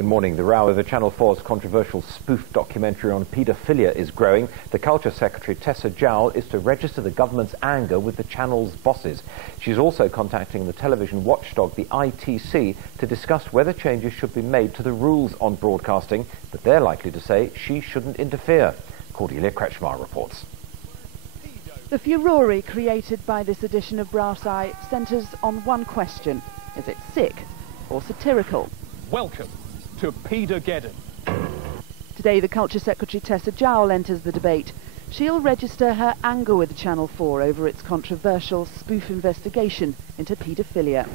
Good morning. The row over Channel 4's controversial spoof documentary on paedophilia is growing. The Culture Secretary, Tessa Jowell, is to register the government's anger with the channel's bosses. She's also contacting the television watchdog, the ITC, to discuss whether changes should be made to the rules on broadcasting, but they're likely to say she shouldn't interfere. Cordelia Kretschmar reports. The furore created by this edition of Brass Eye centres on one question. Is it sick or satirical? Welcome to Paedogeddon. Today, the Culture Secretary Tessa Jowell enters the debate. She'll register her anger with Channel 4 over its controversial spoof investigation into paedophilia.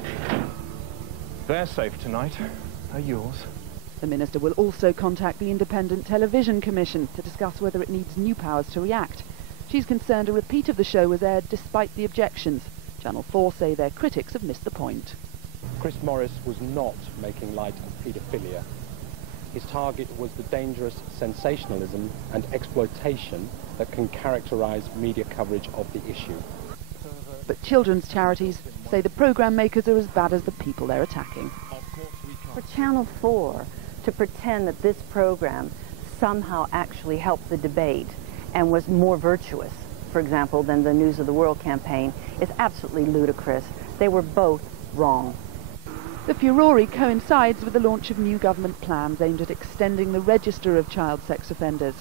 They're safe tonight. They're yours. The Minister will also contact the Independent Television Commission to discuss whether it needs new powers to react. She's concerned a repeat of the show was aired despite the objections. Channel 4 say their critics have missed the point. Chris Morris was not making light of paedophilia. His target was the dangerous sensationalism and exploitation that can characterise media coverage of the issue. But children's charities say the programme makers are as bad as the people they're attacking. For Channel 4 to pretend that this programme somehow actually helped the debate and was more virtuous, for example, than the News of the World campaign, is absolutely ludicrous. They were both wrong. The furore coincides with the launch of new government plans aimed at extending the register of child sex offenders.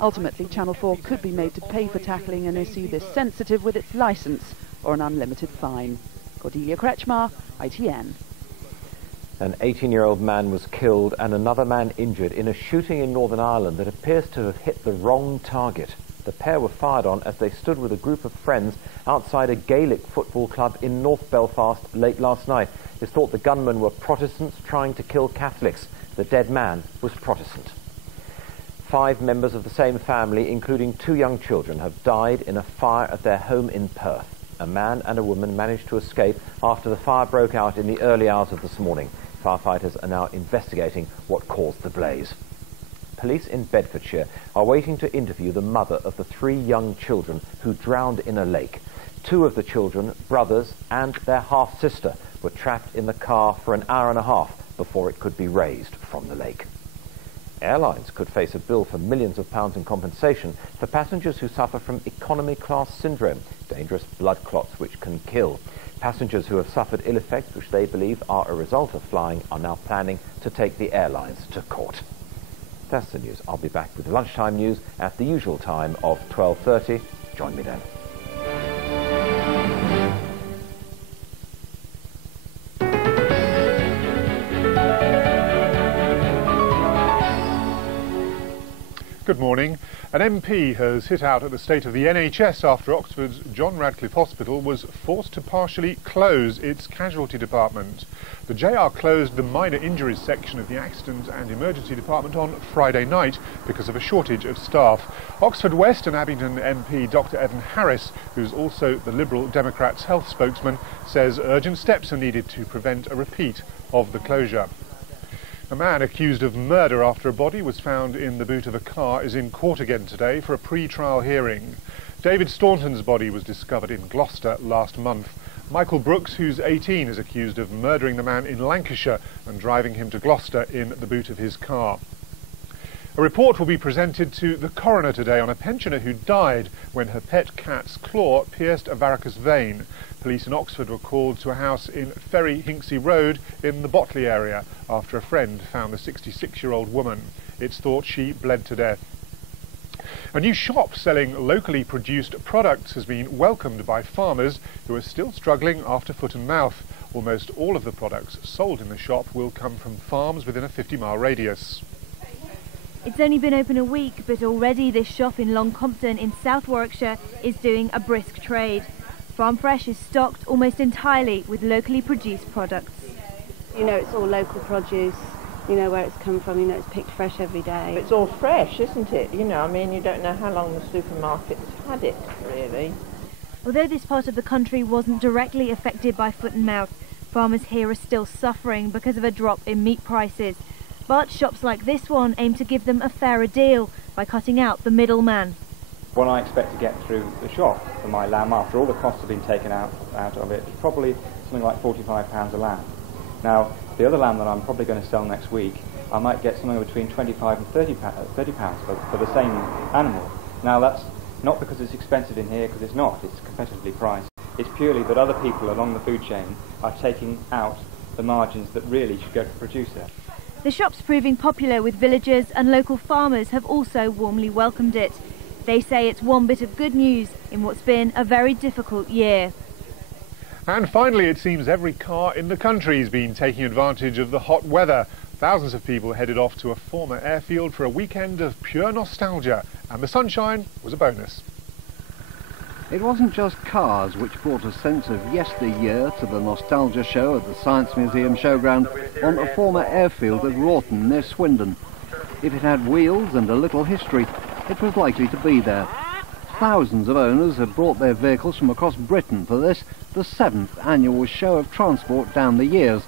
Ultimately, Channel 4 could be made to pay for tackling an issue this sensitive with its licence or an unlimited fine. Cordelia Kretschmar, ITN. An 18-year-old man was killed and another man injured in a shooting in Northern Ireland that appears to have hit the wrong target. The pair were fired on as they stood with a group of friends outside a Gaelic football club in North Belfast late last night. It's thought the gunmen were Protestants trying to kill Catholics. The dead man was Protestant. 5 members of the same family, including 2 young children, have died in a fire at their home in Perth. A man and a woman managed to escape after the fire broke out in the early hours of this morning. Firefighters are now investigating what caused the blaze. Police in Bedfordshire are waiting to interview the mother of the 3 young children who drowned in a lake. 2 of the children, brothers and their half-sister, were trapped in the car for an hour and a half before it could be raised from the lake. Airlines could face a bill for millions of pounds in compensation for passengers who suffer from economy class syndrome, dangerous blood clots which can kill. Passengers who have suffered ill effects which they believe are a result of flying are now planning to take the airlines to court. That's the news. I'll be back with lunchtime news at the usual time of 12:30. Join me then. Good morning. An MP has hit out at the state of the NHS after Oxford's John Radcliffe Hospital was forced to partially close its casualty department. The JR closed the minor injuries section of the accident and emergency department on Friday night because of a shortage of staff. Oxford West and Abingdon MP Dr Evan Harris, who's also the Liberal Democrats' health spokesman, says urgent steps are needed to prevent a repeat of the closure. A man accused of murder after a body was found in the boot of a car is in court again today for a pre-trial hearing. David Staunton's body was discovered in Gloucester last month. Michael Brooks, who's 18, is accused of murdering the man in Lancashire and driving him to Gloucester in the boot of his car. A report will be presented to the coroner today on a pensioner who died when her pet cat's claw pierced a varicose vein. Police in Oxford were called to a house in Ferry Hinksey Road in the Botley area after a friend found the 66-year-old woman. It's thought she bled to death. A new shop selling locally produced products has been welcomed by farmers who are still struggling after foot and mouth. Almost all of the products sold in the shop will come from farms within a 50-mile radius. It's only been open a week, but already this shop in Long Compton in South Warwickshire is doing a brisk trade. Farm Fresh is stocked almost entirely with locally produced products. You know, it's all local produce, you know where it's come from, you know it's picked fresh every day. It's all fresh, isn't it? You know, I mean, you don't know how long the supermarket's had it, really. Although this part of the country wasn't directly affected by foot and mouth, farmers here are still suffering because of a drop in meat prices. But shops like this one aim to give them a fairer deal by cutting out the middleman. What I expect to get through the shop for my lamb after all the costs have been taken out of it is probably something like £45 a lamb. Now, the other lamb that I'm probably going to sell next week, I might get somewhere between 25 and 30 pounds for the same animal. Now, that's not because it's expensive in here, because it's not. It's competitively priced. It's purely that other people along the food chain are taking out the margins that really should go to the producer. The shop's proving popular with villagers, and local farmers have also warmly welcomed it. They say it's one bit of good news in what's been a very difficult year. And finally, it seems every car in the country has been taking advantage of the hot weather. Thousands of people headed off to a former airfield for a weekend of pure nostalgia, and the sunshine was a bonus. It wasn't just cars which brought a sense of yesteryear to the nostalgia show at the Science Museum showground on a former airfield at Wroughton near Swindon. If it had wheels and a little history, it was likely to be there. Thousands of owners had brought their vehicles from across Britain for this, the 7th annual show of transport down the years,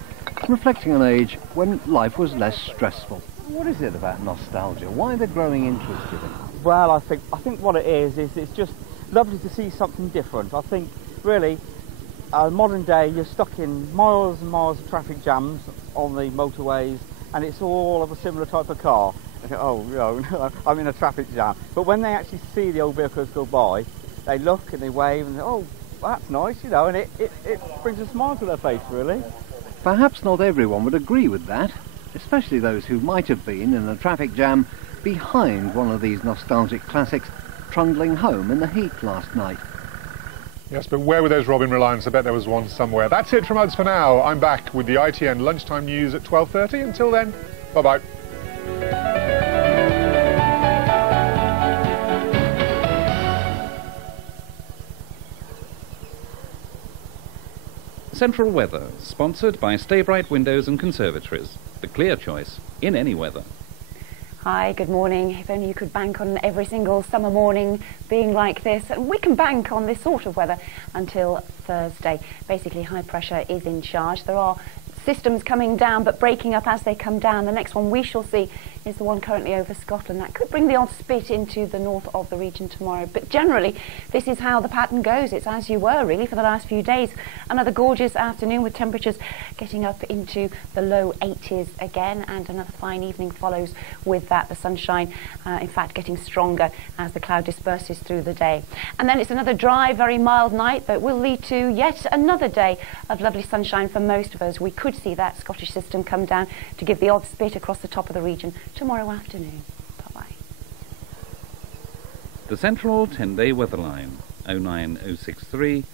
reflecting an age when life was less stressful. What is it about nostalgia? Why the growing interest in it? Well, I think what it is it's just lovely to see something different. I think really modern day you're stuck in miles and miles of traffic jams on the motorways, and it's all of a similar type of car. Oh, no, I'm in a traffic jam. But when they actually see the old vehicles go by, they look and they wave and they, oh, that's nice, you know, and it brings a smile to their face, really. Perhaps not everyone would agree with that, especially those who might have been in a traffic jam behind one of these nostalgic classics, trundling home in the heat last night. Yes, but where were those Robin Reliance? I bet there was one somewhere. That's it from us for now. I'm back with the ITN lunchtime news at 12:30. Until then, bye-bye. Central Weather, sponsored by Staybright Windows and Conservatories. The clear choice in any weather. Hi, good morning. If only you could bank on every single summer morning being like this. And we can bank on this sort of weather until Thursday. Basically, high pressure is in charge. There are systems coming down but breaking up as they come down. The next one we shall see is the one currently over Scotland. That could bring the odd spit into the north of the region tomorrow. But generally, this is how the pattern goes. It's as you were, really, for the last few days. Another gorgeous afternoon with temperatures getting up into the low 80s again, and another fine evening follows with that. The sunshine, in fact, getting stronger as the cloud disperses through the day. And then it's another dry, very mild night that will lead to yet another day of lovely sunshine for most of us. We could see that Scottish system come down to give the odd spit across the top of the region tomorrow afternoon. Bye-bye. The Central 10-day weather line, 09063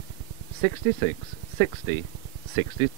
66 60 60.